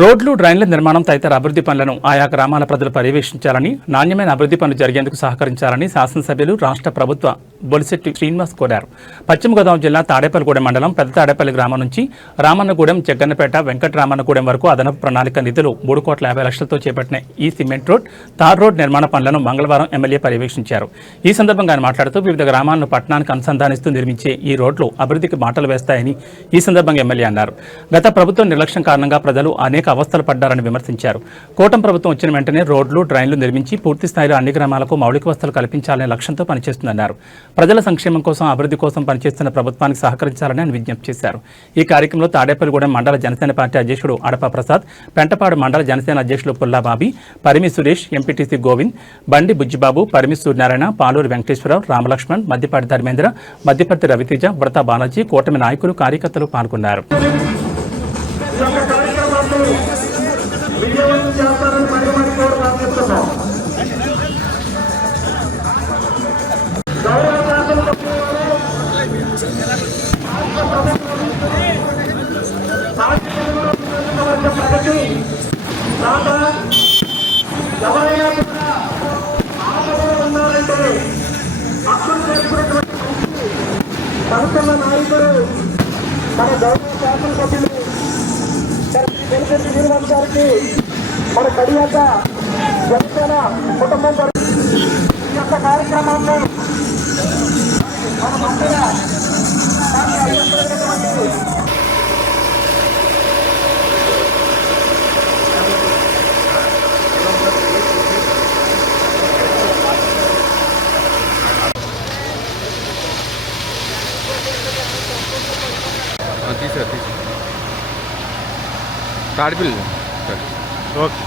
రోడ్లు, డ్రైన్ల నిర్మాణం తదితర అభివృద్ధి పనులను ఆయా గ్రామాల ప్రజలు పర్యవేక్షించాలని, నాణ్యమైన అభివృద్ధి పనులు జరిగేందుకు సహకరించాలని శాసనసభ్యులు, రాష్ట్ర ప్రభుత్వ బొలిశెట్టి శ్రీనివాస్ కోరారు. పశ్చిమ గోదావరి జిల్లా తాడేపల్లిగూడెం మండలం పెద్ద తాడేపల్లి గ్రామం నుంచి రామన్నగూడెం, జగ్గన్నపేట, వెంకటరామన్నగూడెం వరకు అదనపు ప్రణాళిక నిధులు 3,50,00,000తో చేపట్టిన ఈ సిమెంట్ రోడ్, తార్ రోడ్ నిర్మాణ పనులను మంగళవారం ఎమ్మెల్యే పర్యవేక్షించారు. ఈ సందర్భంగా ఆయన మాట్లాడుతూ వివిధ గ్రామాలను పట్టణానికి అనుసంధానిస్తూ నిర్మించే ఈ రోడ్లు అభివృద్ధికి బాటలు వేస్తాయని ఈ సందర్భంగా ఎమ్మెల్యే అన్నారు. గత ప్రభుత్వం నిర్లక్ష్యం కారణంగా ప్రజలు అనేక అవస్థలు పడ్డారని విమర్శించారు. కూటమి ప్రభుత్వం వచ్చిన వెంటనే రోడ్లు, డ్రైన్లు నిర్మించి పూర్తి స్థాయిలో అన్ని గ్రామాలకు మౌలిక వసతులు కల్పించాలనే లక్ష్యంతో పనిచేస్తుందన్నారు. ప్రజల సంక్షేమం కోసం, అభివృద్ధి కోసం పనిచేస్తున్న ప్రభుత్వానికి సహకరించాలని ఆయన విజ్ఞప్తి చేశారు. ఈ కార్యక్రమంలో తాడేపల్లిగూడెం మండల జనసేన పార్టీ అధ్యక్షుడు అడప ప్రసాద్, పెంటపాడు మండల జనసేన అధ్యక్షులు పుల్లాబాబి, పరిమి సురేష్, ఎంపీటీసీ గోవింద్, బండి బుజ్జిబాబు, పరిమి సూర్యనారాయణ, పాలూరు వెంకటేశ్వరరావు, రామలక్ష్మణ్, మద్దిపాటి ధర్మేంద్ర, మద్దిపర్తి రవితేజ, వ్రత బాలాజీ, కూటమి నాయకులు, కార్యకర్తలు పాల్గొన్నారు. ఎవరైనా ఉన్నారంటే అప్పుడు చేసినటువంటి ప్రభుత్వ నాయకులు మన గౌరవ శాసనసభ్యులు వెంకటరెడ్డి శ్రీనివాస్ గారికి మన కడియాక జనసేన కుటుంబం ఈ యొక్క కార్యక్రమాన్ని మన మంత్రిగా తాడిపిల్లి ఓకే.